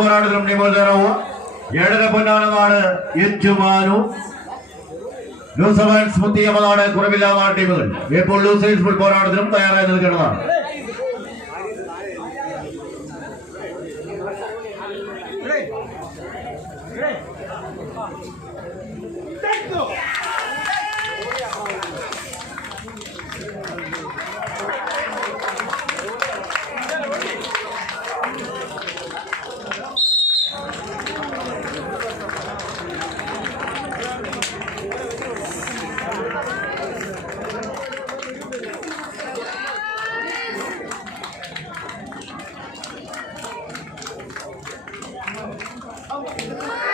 പോരാട്ടത്തിലും നിയമോചനവും ഏഴര പൊന്നാണെന്നാണ് ഏറ്റുമാനൂർ ലൂസവൻസ് മുത്തിയമ്മനാണ് കുറവില്ലാതാണ് ടീമുകൾ ഇപ്പോൾ ലൂസേഴ്സ് ഫുൾ പോരാട്ടത്തിലും തയ്യാറായി നിൽക്കേണ്ടതാണ്.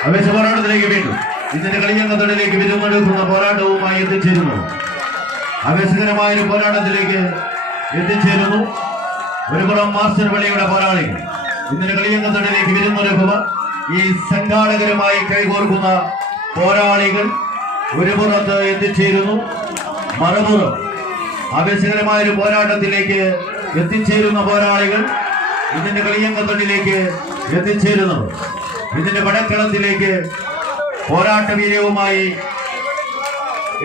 ആവേശ പോരാട്ടത്തിലേക്ക് വീണ്ടും ഇതിന്റെ കളിയങ്കത്തടിലേക്ക് വിരുന്നെടുക്കുന്ന പോരാട്ടവുമായി എത്തിച്ചേരുന്നു. ആവേശകരമായ ഒരു പോരാട്ടത്തിലേക്ക് എത്തിച്ചേരുന്നു. ഒരുപുറം മാസ്റ്റർ പള്ളിയുടെ പോരാളികൾ ഇതിന്റെ കളിയങ്കത്തടിലേക്ക് വിരുന്നൊരുക്കുക. ഈ സംഘാടകരുമായി കൈകോർക്കുന്ന പോരാളികൾ ഒരു പുറത്ത് എത്തിച്ചേരുന്നു. മറുപുറം ആവേശകരമായ ഒരു പോരാട്ടത്തിലേക്ക് എത്തിച്ചേരുന്ന പോരാളികൾ ഇതിന്റെ കളിയങ്കത്തടിലേക്ക് എത്തിച്ചേരുന്നു. ഇതിന്റെ പടക്കളത്തിലേക്ക് പോരാട്ട വീര്യവുമായി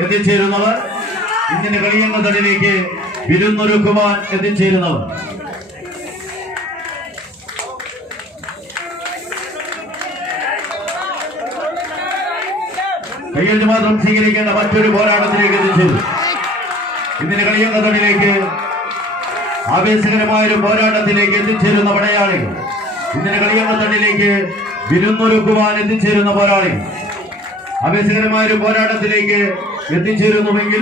എത്തിച്ചേരുന്നവർ, ഇതിന്റെ കളിയങ്കത്തടിലേക്ക് വിരുന്നൊരുക്കുവാൻ എത്തിച്ചേരുന്നവർ. കയ്യിൽ മാത്രം സ്വീകരിക്കേണ്ട മറ്റൊരു പോരാട്ടത്തിലേക്ക് എത്തിച്ചേരും. ഇതിന്റെ കളിയങ്കത്തടിലേക്ക് ആവേശകരമായ ഒരു പോരാട്ടത്തിലേക്ക് എത്തിച്ചേരുന്ന പടയാളികൾ, ഇതിന്റെ കളിയങ്കത്തടിലേക്ക് വിരുന്നൊരുക്കുവാൻ എത്തിച്ചേരുന്ന പോരാളികൾ ആവേശകരമായ ഒരു പോരാട്ടത്തിലേക്ക് എത്തിച്ചേരുന്നുവെങ്കിൽ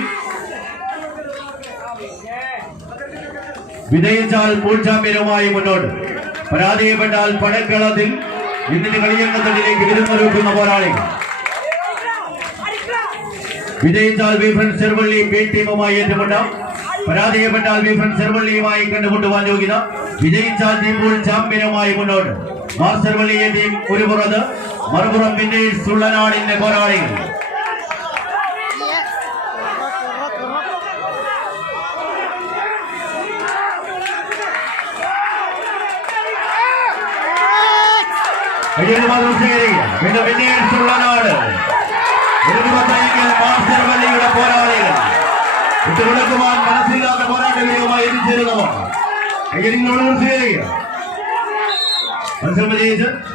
വിജയിച്ചാൽ പൂൾ ചാമ്പ്യനുമായി മുന്നോട്ട്, പരാജയപ്പെട്ടാൽ പടക്കളത്തിൽ ഇതിന്റെ കളിയങ്കത്തടിലേക്ക് വിരുന്നൊരുക്കുന്ന പോരാളികൾ. വിജയിച്ചാൽ വി ഫ്രണ്ട്സ് ചെറുവള്ളി ബി ടീമുമായി ഏറ്റുമുട്ടാം, പരാജയപ്പെട്ടാൽ വി ഫ്രണ്ട്സ് ചെറുവള്ളിയുമായി കണ്ടുമുട്ടുവാൻ യോഗ്യത. വിജയിച്ചാൽ ടീം പൂൾ ചാമ്പ്യനുമായി മുന്നോട്ട്. മാസ്റ്റർ പള്ളിയെ ടീം ഒരു പുറത്ത്, മറുപുറം വിന്നേഴ്സ് സുള്ളനാടിന്റെ പോരാളികൾ. പിന്നെ വിന്നേഴ്സ് സുള്ളനാട് ഒരു പുറത്തെങ്കിൽ മാസ്റ്റർ പള്ളിയുടെ പോരാളികൾ. വിട്ടുകൊടുക്കുവാൻ മനസ്സില്ലാത്ത പോരാട്ട വീരവുമായി എത്തിച്ചേരുന്നവർ മത്സരം വിജയിച്ച്